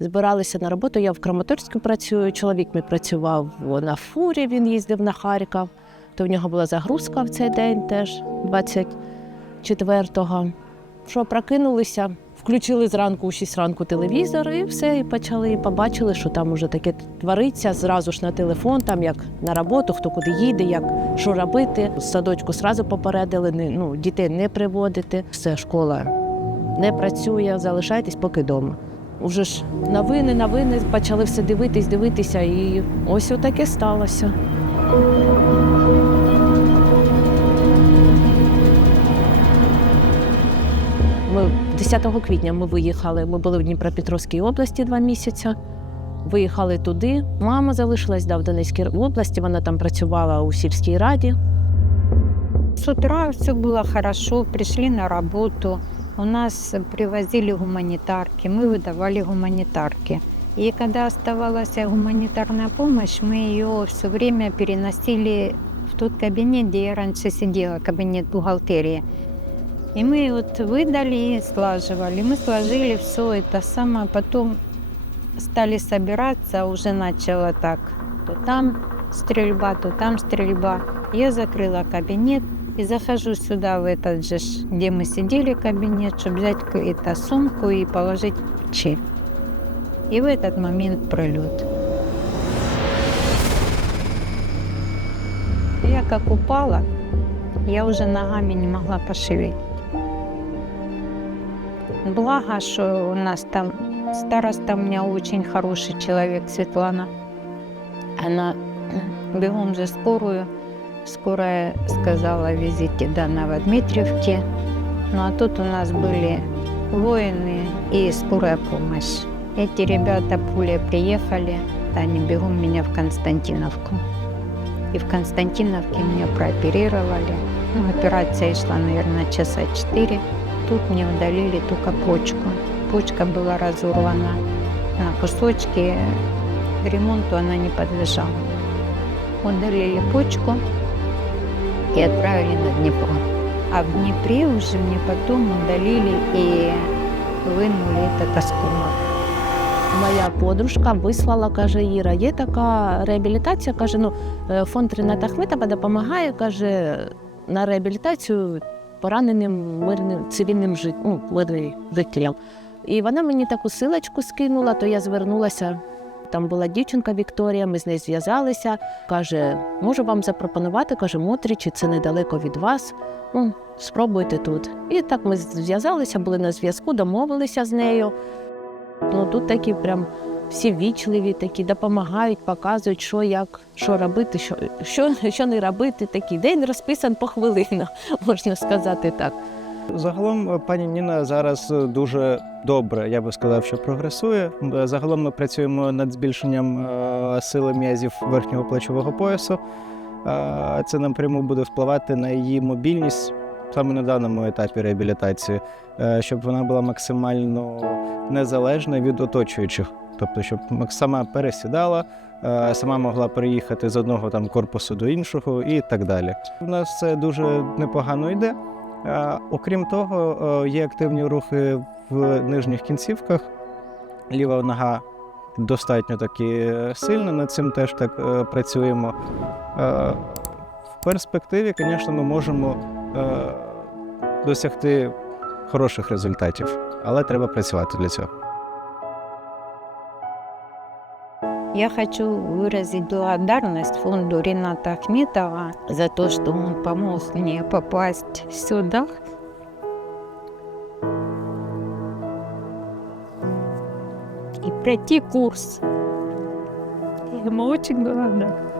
збиралися на роботу. Я в Краматорську працюю. Чоловік мій працював на фурі, він їздив на Харків. То в нього була загрузка в цей день теж 24-го. Що прокинулися, включили зранку у 6 ранку телевізор і все, і почали, і побачили, що там уже таке твориться. Зразу ж на телефон, там як на роботу, хто куди їде, як що робити. З садочку зразу попередили, не, ну, дітей не приводити. Все, школа не працює, залишайтесь поки вдома. Уже ж новини, новини, почали все дивитись, дивитися, і ось отаке сталося. Ми 10 квітня ми виїхали. Ми були в Дніпропетровській області два місяці. Виїхали туди. Мама залишилась да, в Донецькій області. Вона там працювала у сільській раді. С утра все было хорошо, пришли на работу. У нас привозили гуманитарки, мы выдавали гуманитарки. И когда оставалась гуманитарная помощь, мы ее все время переносили в тот кабинет, где я раньше сидела, кабинет бухгалтерии. И мы вот выдали и слаживали. Мы сложили все это самое, потом стали собираться, уже начало так. То там стрельба, то там стрельба. Я закрыла кабинет и захожу сюда, в этот же, где мы сидели кабинет, чтобы взять какую-то сумку и положить в чип. И в этот момент пролет. Я как упала, я уже ногами не могла пошевелить. Благо, что у нас там староста у меня очень хороший человек, Светлана. Она бегом же скорую. Скорая сказала, везите до Новодмитриевки. Ну а тут у нас были воины и скорая помощь. Эти ребята пули приехали, они бегом меня в Константиновку. И в Константиновке меня прооперировали. Ну, операция шла, наверное, часа четыре. Тут мне удалили только почку. Почка была разорвана на кусочки. Ремонту она не подлежала. Удалили почку и отправили на Днепр. А в Днепре уже мне потом удалили и вынули этот осколок. Моя подружка вислала, каже, Іра, є така реабілітація. каже, ну, е, фонд Рената Ахметова допомагає, каже, на реабілітацію пораненим мирним цивільним жит... ну, жителям. І вона мені таку силочку скинула, то я звернулася. Там була дівчинка Вікторія, ми з нею зв'язалися. Каже, можу вам запропонувати, каже, Мотрічі, це недалеко від вас. Ну, спробуйте тут. І так ми зв'язалися, були на зв'язку, домовилися з нею. Ну тут такі прям всі вічливі, такі допомагають, показують, що як, що робити, що, що, що не робити. Такий день розписан по хвилинах, можна сказати так. Загалом е, пані Ніна зараз е, дуже добре, я би сказав, що прогресує. Е, Загалом ми працюємо над збільшенням сили м'язів верхнього плечового поясу. Це напряму буде впливати на її мобільність саме на даному етапі реабілітації, щоб вона була максимально незалежна від оточуючих. Тобто, щоб сама пересідала, сама могла переїхати з одного там корпусу до іншого і так далі. У нас це дуже непогано йде. Е, Окрім того, е, є активні рухи в нижніх кінцівках. Ліва нога достатньо таки сильна, над цим теж так е, працюємо. Е, В перспективі, звісно, ми можемо е, досягти хороших результатів, але треба працювати для цього. Я хочу выразить благодарность фонду Рената Ахметова за то, что он помог мне попасть сюда. И пройти курс. Я ему очень благодарна.